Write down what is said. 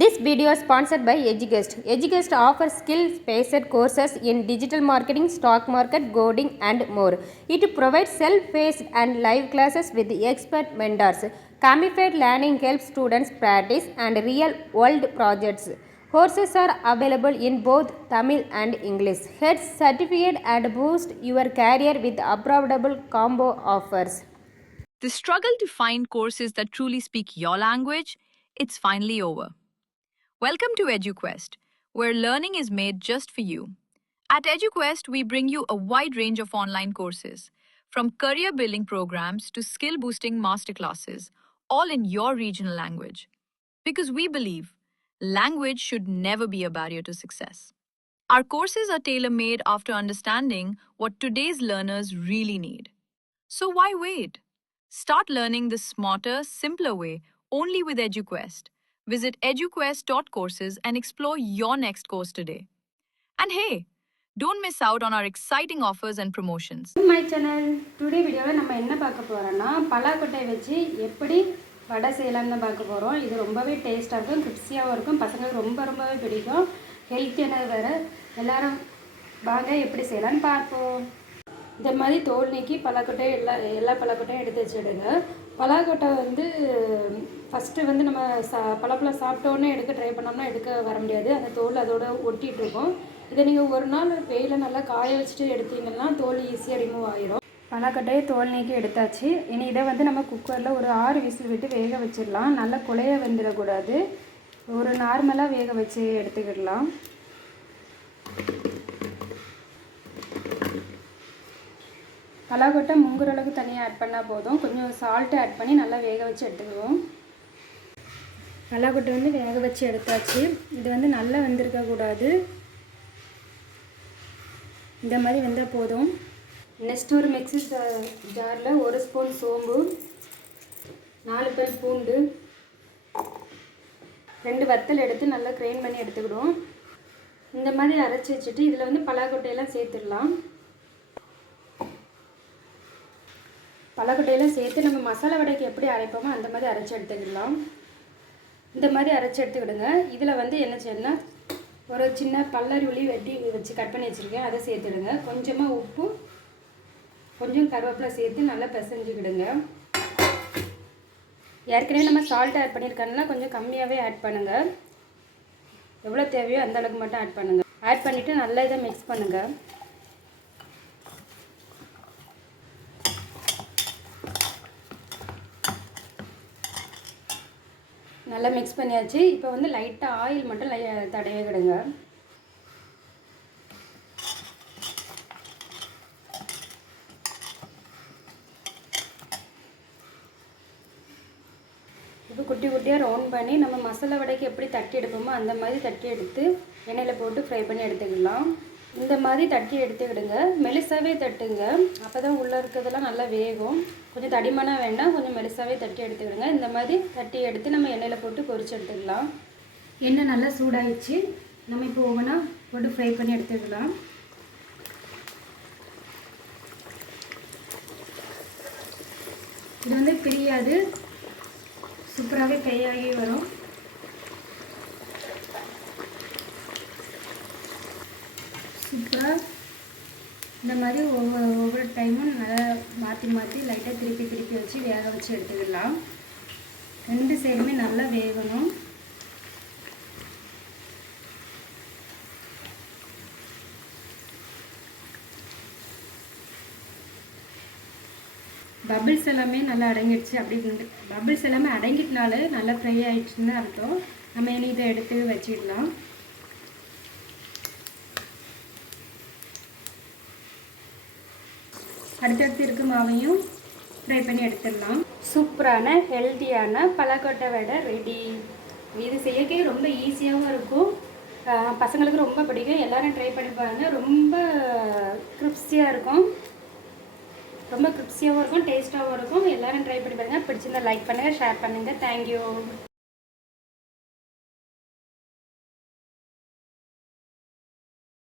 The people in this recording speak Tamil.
This video is sponsored by EduQuest. EduQuest offers skill-based courses in digital marketing, stock market, coding, and more. It provides self-paced and live classes with expert mentors. Gamified learning helps students practice and real-world projects. Courses are available in both Tamil and English. Get certificate and boost your career with affordable combo offers. The struggle to find courses that truly speak your language, it's finally over. Welcome to EduQuest, where learning is made just for you. At EduQuest, we bring you a wide range of online courses, from career building programs to skill boosting masterclasses, all in your regional language. Because we believe language should never be a barrier to success. Our courses are tailor made after understanding what today's learners really need. So why wait? Start learning the smarter, simpler way only with EduQuest. Visit eduquest.courses and explore your next course today. And hey, don't miss out on our exciting offers and promotions. My channel. Today வீடியோவில் நம்ம என்ன பார்க்க போறோம்னா பலாக்கொட்டை வச்சு எப்படி வடை செய்யலாம்னு பார்க்க போறோம். இது ரொம்பவே டேஸ்டா இருக்கும், கிரிஸ்பியாவும் இருக்கும். பசங்களுக்கு ரொம்பவே பிடிக்கும். ஹெல்த்தியானது வேற. எல்லாரும் வாங்க எப்படி செய்யலாம்னு பார்ப்போம். இந்த மாதிரி தோல் நீக்கி பலாக்கொட்டை எல்லா பலாக்கொட்டையும் எடுத்து வச்சிடுங்க. பலாக்கொட்டை வந்து ஃபஸ்ட்டு வந்து நம்ம பழப்பழம் சாப்பிட்டோன்னே எடுக்க ட்ரை பண்ணோம்னா எடுக்க வர முடியாது. அந்த தோல் அதோட ஒட்டிகிட்டு இருக்கும். இதை நீங்கள் ஒரு நாள் வெயில நல்லா காய வச்சுட்டு எடுத்தீங்கன்னா தோல் ஈஸியாக ரிமூவ் ஆகிரும். பலாக்கொட்டையை தோல் நீக்கி எடுத்தாச்சு. இனி இதை வந்து நம்ம குக்கரில் ஒரு 6 விசில் விட்டு வேக வச்சிடலாம். நல்லா குழைய வெந்துடக்கூடாது. ஒரு நார்மலாக வேக வச்சு எடுத்துக்கிடலாம். பலாக்கொட்டை முங்குற அளவுக்கு தனியாக ஆட் பண்ணால் போதும். கொஞ்சம் சால்ட்டு ஆட் பண்ணி நல்லா வேக வச்சு எடுத்துக்குவோம். பலாக்கொட்டை வந்து வேக வச்சு எடுத்தாச்சு. இது வந்து நல்லா வெந்திருக்கக்கூடாது. இந்த மாதிரி வெந்தால் போதும். நெக்ஸ்ட் ஒரு மிக்ஸி ஜாரில் 1 ஸ்பூன் சோம்பு, 4 பல் பூண்டு, 2 வத்தல் எடுத்து நல்லா கிரைண்ட் பண்ணி எடுத்துக்கிடுவோம். இந்த மாதிரி அரைச்சி வச்சுட்டு இதில் வந்து பலாக்கொட்டையெல்லாம் சேர்த்துடலாம். பலாக்கொட்டையெல்லாம் சேர்த்து நம்ம மசாலா வடைக்கு எப்படி அரைப்போமோ அந்த மாதிரி அரைச்சி எடுத்துக்கிடலாம். இந்த மாதிரி அரைச்சி எடுத்துக்கிடுங்க. இதில் வந்து என்ன செய்யணும்னா ஒரு சின்ன பல்லரி வெட்டி வச்சு கட் பண்ணி வச்சுருக்கேன், அதை சேர்த்துடுங்க. கொஞ்சமாக உப்பு, கொஞ்சம் கருவேப்பிலை சேர்த்து நல்லா பிசைஞ்சிக்கிடுங்க. ஏற்கனவே நம்ம சால்ட் ஆட் பண்ணியிருக்கோம்னா கொஞ்சம் கம்மியாகவே ஆட் பண்ணுங்கள். எவ்வளோ தேவையோ அந்த அளவுக்கு மட்டும் ஆட் பண்ணுங்கள். ஆட் பண்ணிவிட்டு நல்லா இதை மிக்ஸ் பண்ணுங்கள். நல்லா மிக்ஸ் பண்ணியாச்சு. இப்போ வந்து லைட்டாக ஆயில் மட்டும் தடவி விடுங்க. இப்போ குட்டி குட்டியாக ரவுண்ட் பண்ணி நம்ம மசாலா வடைக்கு எப்படி தட்டி எடுப்போமோ அந்த மாதிரி தட்டி எடுத்து எண்ணெயில் போட்டு ஃப்ரை பண்ணி எடுத்துக்கலாம். இந்த மாதிரி தட்டி எடுத்துக்கிடுங்க. மெலிசாவே தட்டுங்க, அப்போ தான் உள்ளே இருக்கிறதெல்லாம் நல்லா வேகும். கொஞ்சம் தடிமனாக வேண்டாம், கொஞ்சம் மெலிசாவே தட்டி எடுத்துக்கிடுங்க. இந்த மாதிரி தட்டி எடுத்து நம்ம எண்ணெயில் போட்டு பொரிச்சு எடுத்துக்கலாம். எண்ணெய் நல்லா சூடாகிடுச்சு. நம்ம இப்போ ஒவ்வொன்றா போட்டு ஃப்ரை பண்ணி எடுத்துக்கலாம். இது வந்து பிரியாது, சூப்பராகவே ஃப்ரை ஆகி வரும். சூப்பராக இந்த மாதிரி ஒவ்வொரு டைமும் நல்லா மாற்றி லைட்டாக திருப்பி வச்சு வேக வச்சு எடுத்துக்கலாம். 2 சைடுமே நல்லா வேகணும். பபிள்ஸ் எல்லாமே நல்லா அடங்கிடுச்சு. அப்படி பபிள்ஸ் எல்லாமே அடங்கிட்டனால நல்லா ஃப்ரை ஆகிடுச்சுன்னு அர்த்தம். நம்ம இனி இதை எடுத்து வச்சிடலாம். அடுத்தடுத்து இருக்க மாவையும் ஃப்ரை பண்ணி எடுத்துடலாம். சூப்பரான ஹெல்த்தியான பலாக்கொட்டை வடை ரெடி. இது செய்யக்கே ரொம்ப ஈஸியாகவும் இருக்கும். பசங்களுக்கு ரொம்ப பிடிக்கும். எல்லோரும் ட்ரை பண்ணி பாருங்கள். ரொம்ப கிரிப்ஸியாக இருக்கும், ரொம்ப கிரிப்ஸியாகவும் இருக்கும், டேஸ்ட்டாகவும் இருக்கும். எல்லோரும் ட்ரை பண்ணி பாருங்கள். பிடிச்சிருந்தா லைக் பண்ணுங்கள், ஷேர் பண்ணுங்கள். தேங்க்யூ.